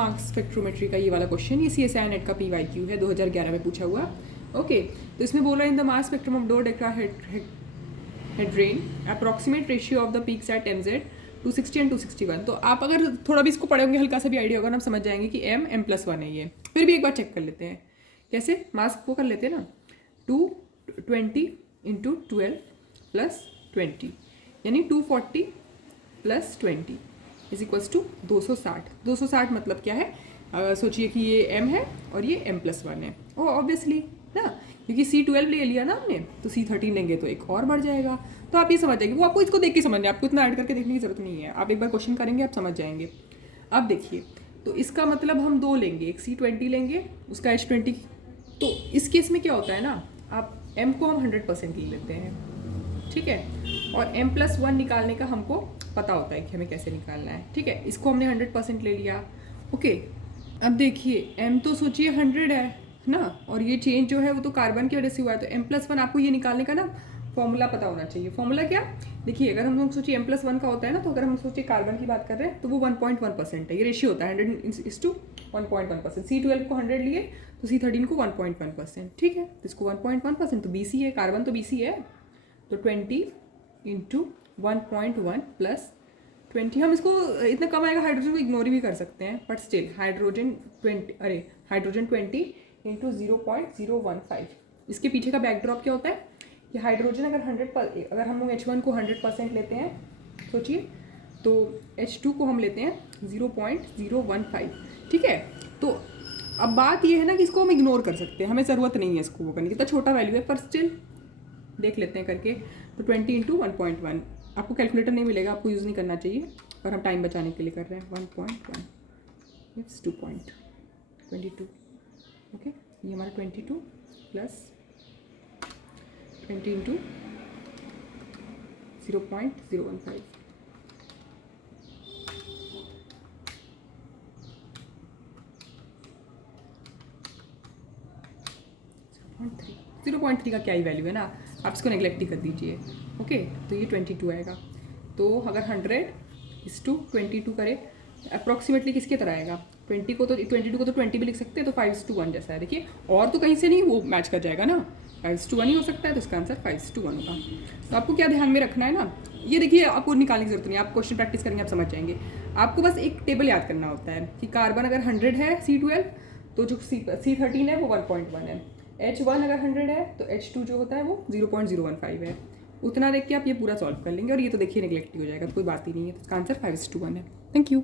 Mass spectrometry का ये वाला क्वेश्चन, ये CSIR नेट का PYQ है, 2011 में पूछा हुआ। ओके, तो इसमें बोल रहा है in the mass spectrum of dodecahedrane approximate ratio of the peaks at MZ 260 and 261। तो आप अगर थोड़ा भी इसको पढ़े होंगे, हल्का सा भी आइडिया होगा ना, आप समझ जाएंगे कि M+1 है ये। फिर भी एक बार चेक कर लेते हैं कैसे, मास को कर लेते हैं ना, 220 इंटू 12 प्लस 20 यानी 240 प्लस 20 इज इक्वल्स टू 260। 260 मतलब क्या है, सोचिए कि ये M है और ये M+1 है। ओ ऑब्वियसली ना, क्योंकि C12 ले लिया ना हमने, तो C13 लेंगे तो एक और बढ़ जाएगा। तो आप ये समझ जाएंगे, वो आपको इसको देख के समझना है, आपको इतना ऐड करके देखने की जरूरत नहीं है। आप एक बार क्वेश्चन करेंगे आप समझ जाएंगे। अब देखिए, तो इसका मतलब हम दो लेंगे, एक C20 लेंगे, उसका H20। तो इस केस में क्या होता है ना, आप M को हम 100% ले लेते हैं, ठीक है, और M+1 निकालने का हमको पता होता है कि हमें कैसे निकालना है, ठीक है। इसको हमने 100% ले लिया। ओके, अब देखिए M तो सोचिए 100 है ना, और ये चेंज जो है वो तो कार्बन की वजह से हुआ है। तो M+1 आपको ये निकालने का ना फॉर्मूला पता होना चाहिए। फॉर्मूला क्या, देखिए अगर हम लोग सोचिए M+1 का होता है ना, तो अगर हम सोचिए कार्बन की बात कर रहे हैं तो वो 1.1% है, ये रेशियो होता है 100:1.1%। C12 को 100 लिए तो C13 को 1.1%, ठीक है। तो इसको 1.1% तो BC है, कार्बन तो BC है, तो 20 इंटू 1.1 प्लस 20। हम इसको इतना कम आएगा, हाइड्रोजन को इग्नोर भी कर सकते हैं, बट स्टिल हाइड्रोजन 20 इंटू 0.015। इसके पीछे का बैकड्रॉप क्या होता है, कि हाइड्रोजन अगर अगर हम लोग H1 को 100% लेते हैं, सोचिए, तो H2 को हम लेते हैं 0.015, ठीक है। तो अब बात ये है ना कि इसको हम इग्नोर कर सकते हैं, हमें ज़रूरत नहीं है इसको वो करने की, इतना छोटा वैल्यू है, पर स्टिल देख लेते हैं करके। तो 20 इंटू 1.1, आपको कैलकुलेटर नहीं मिलेगा, आपको यूज़ नहीं करना चाहिए, और हम टाइम बचाने के लिए कर रहे हैं। 1.1 इट्स 2.22, ओके। ये हमारा 22 प्लस 20 इंटू 0.015, 0.3 का क्या ही वैल्यू है ना, आप इसको नेगलेक्ट ही कर दीजिए। ओके, तो ये 22 आएगा। तो अगर 100:22 करें, अप्रॉक्सीमेटली किसके तरह आएगा, 22 को तो 20 भी लिख सकते हैं, तो 5:1 जैसा है। देखिए, और तो कहीं से नहीं वो मैच कर जाएगा ना, 5:1 ही हो सकता है, तो इसका आंसर 5:1 होगा। तो आपको क्या ध्यान में रखना है ना, ये देखिए आपको निकालने की जरूरत नहीं है, आप क्वेश्चन प्रैक्टिस करेंगे आप समझ जाएंगे। आपको बस एक टेबल याद करना होता है कि कार्बन अगर 100 है C12, तो जो C13 है वो 1.1 है। H1 अगर 100 है तो H2 जो होता है वो 0.015 है। उतना देख के आप ये पूरा सॉल्व कर लेंगे, और ये तो देखिए नेगलेक्ट ही हो जाएगा, तो कोई बात ही नहीं है। तो इसका आंसर 5:1 है। Thank you.